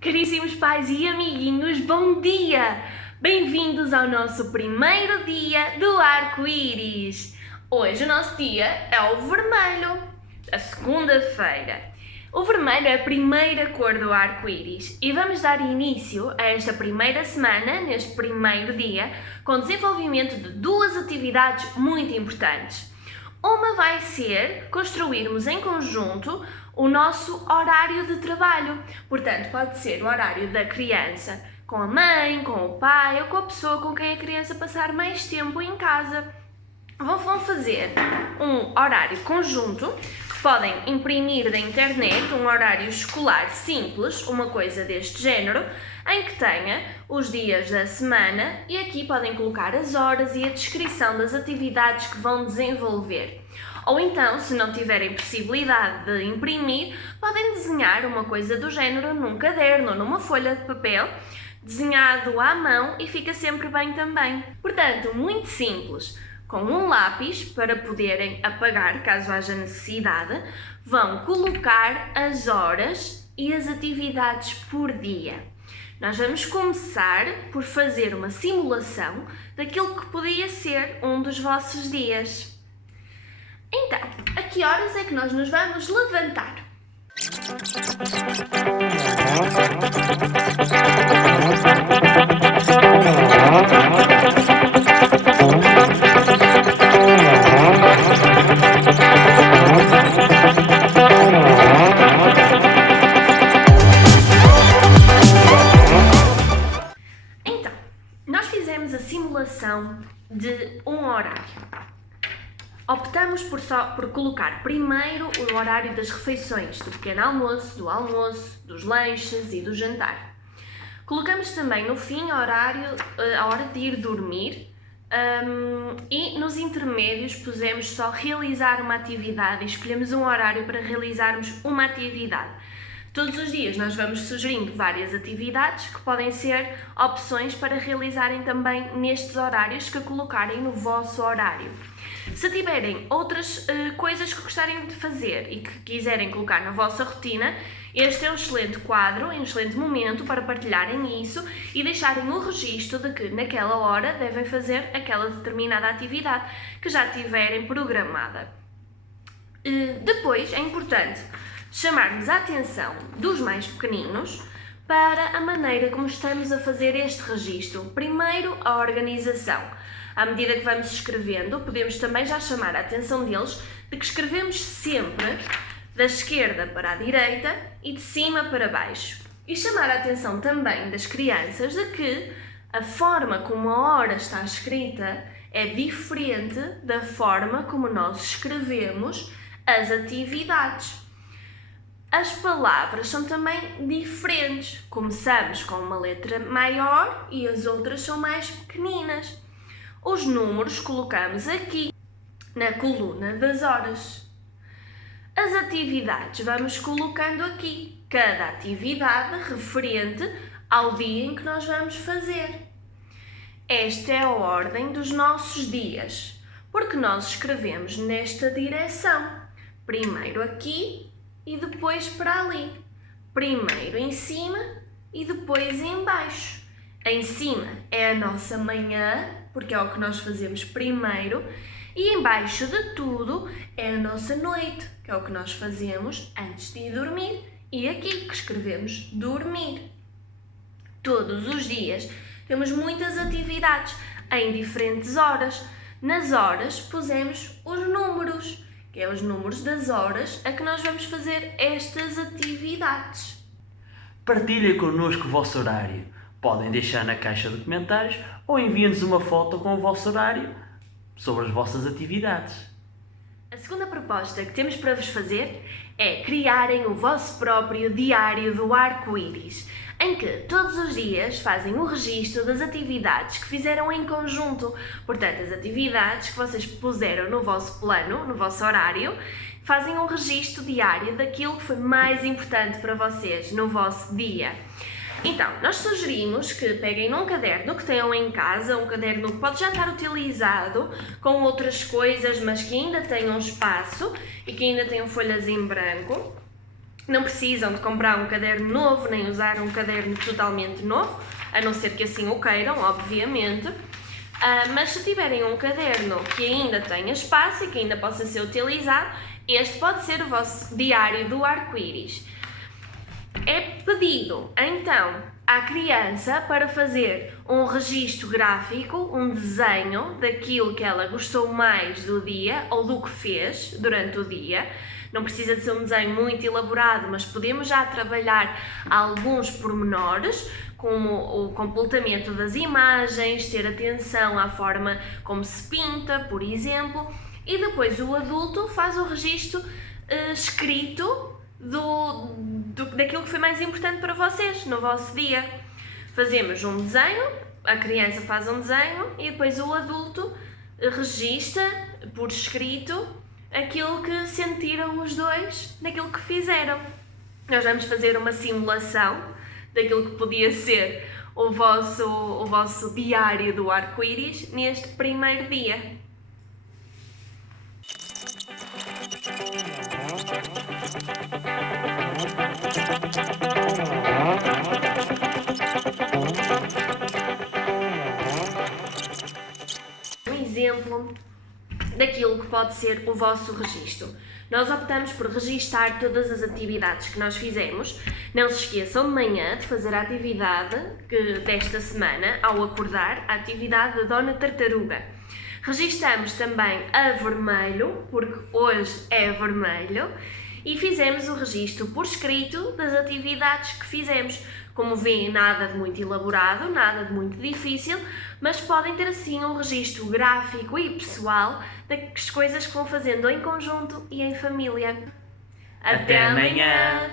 Caríssimos pais e amiguinhos, bom dia! Bem-vindos ao nosso primeiro dia do arco-íris. Hoje o nosso dia é o vermelho, a segunda-feira. O vermelho é a primeira cor do arco-íris e vamos dar início a esta primeira semana, neste primeiro dia, com o desenvolvimento de duas atividades muito importantes. Uma vai ser construirmos em conjunto o nosso horário de trabalho. Portanto, pode ser o horário da criança com a mãe, com o pai ou com a pessoa com quem a criança passar mais tempo em casa. Vão fazer um horário conjunto que podem imprimir da internet, um horário escolar simples, uma coisa deste género, em que tenha os dias da semana e aqui podem colocar as horas e a descrição das atividades que vão desenvolver. Ou então, se não tiverem possibilidade de imprimir, podem desenhar uma coisa do género num caderno ou numa folha de papel, desenhado à mão e fica sempre bem também. Portanto, muito simples. Com um lápis, para poderem apagar caso haja necessidade, vão colocar as horas e as atividades por dia. Nós vamos começar por fazer uma simulação daquilo que podia ser um dos vossos dias. Então, a que horas é que nós nos vamos levantar? Então, nós fizemos a simulação de um horário. Optamos por colocar primeiro o horário das refeições, do pequeno almoço, do almoço, dos lanches e do jantar. Colocamos também no fim a hora de ir dormir e nos intermédios pusemos só realizar uma atividade e escolhemos um horário para realizarmos uma atividade. Todos os dias nós vamos sugerindo várias atividades que podem ser opções para realizarem também nestes horários que colocarem no vosso horário. Se tiverem outras coisas que gostarem de fazer e que quiserem colocar na vossa rotina, este é um excelente quadro, um excelente momento para partilharem isso e deixarem o registro de que naquela hora devem fazer aquela determinada atividade que já tiverem programada. Depois é importante chamar-nos a atenção dos mais pequeninos para a maneira como estamos a fazer este registro. Primeiro, a organização. À medida que vamos escrevendo, podemos também já chamar a atenção deles de que escrevemos sempre da esquerda para a direita e de cima para baixo. E chamar a atenção também das crianças de que a forma como a hora está escrita é diferente da forma como nós escrevemos as atividades. As palavras são também diferentes. Começamos com uma letra maior e as outras são mais pequeninas. Os números colocamos aqui, na coluna das horas. As atividades vamos colocando aqui, cada atividade referente ao dia em que nós vamos fazer. Esta é a ordem dos nossos dias, porque nós escrevemos nesta direção. Primeiro aqui e depois para ali. Primeiro em cima e depois em baixo. Em cima é a nossa manhã, porque é o que nós fazemos primeiro, e embaixo de tudo é a nossa noite, que é o que nós fazemos antes de ir dormir, e aqui que escrevemos dormir. Todos os dias temos muitas atividades em diferentes horas. Nas horas pusemos os números, que é os números das horas a que nós vamos fazer estas atividades. Partilhem connosco o vosso horário. Podem deixar na caixa de comentários ou enviem-nos uma foto com o vosso horário sobre as vossas atividades. A segunda proposta que temos para vos fazer é criarem o vosso próprio diário do arco-íris, em que todos os dias fazem o registro das atividades que fizeram em conjunto. Portanto, as atividades que vocês puseram no vosso plano, no vosso horário, fazem um registro diário daquilo que foi mais importante para vocês no vosso dia. Então, nós sugerimos que peguem num caderno que tenham em casa, um caderno que pode já estar utilizado com outras coisas, mas que ainda tenham espaço e que ainda tenham folhas em branco. Não precisam de comprar um caderno novo, nem usar um caderno totalmente novo, a não ser que assim o queiram, obviamente. Mas se tiverem um caderno que ainda tenha espaço e que ainda possa ser utilizado, este pode ser o vosso diário do arco-íris. É pedido, então, à criança para fazer um registro gráfico, um desenho daquilo que ela gostou mais do dia ou do que fez durante o dia. Não precisa de ser um desenho muito elaborado, mas podemos já trabalhar alguns pormenores, como o completamento das imagens, ter atenção à forma como se pinta, por exemplo, e depois o adulto faz o registro escrito daquilo que foi mais importante para vocês no vosso dia. Fazemos um desenho, a criança faz um desenho e depois o adulto registra por escrito aquilo que sentiram os dois naquilo que fizeram. Nós vamos fazer uma simulação daquilo que podia ser o vosso diário do arco-íris neste primeiro dia. Um exemplo daquilo que pode ser o vosso registro. Nós optamos por registar todas as atividades que nós fizemos. Não se esqueçam de manhã de fazer a atividade desta semana, ao acordar, a atividade da Dona Tartaruga. Registamos também a vermelho, porque hoje é vermelho, e fizemos o registro por escrito das atividades que fizemos. Como veem, nada de muito elaborado, nada de muito difícil, mas podem ter assim um registro gráfico e pessoal das coisas que vão fazendo em conjunto e em família. Até amanhã!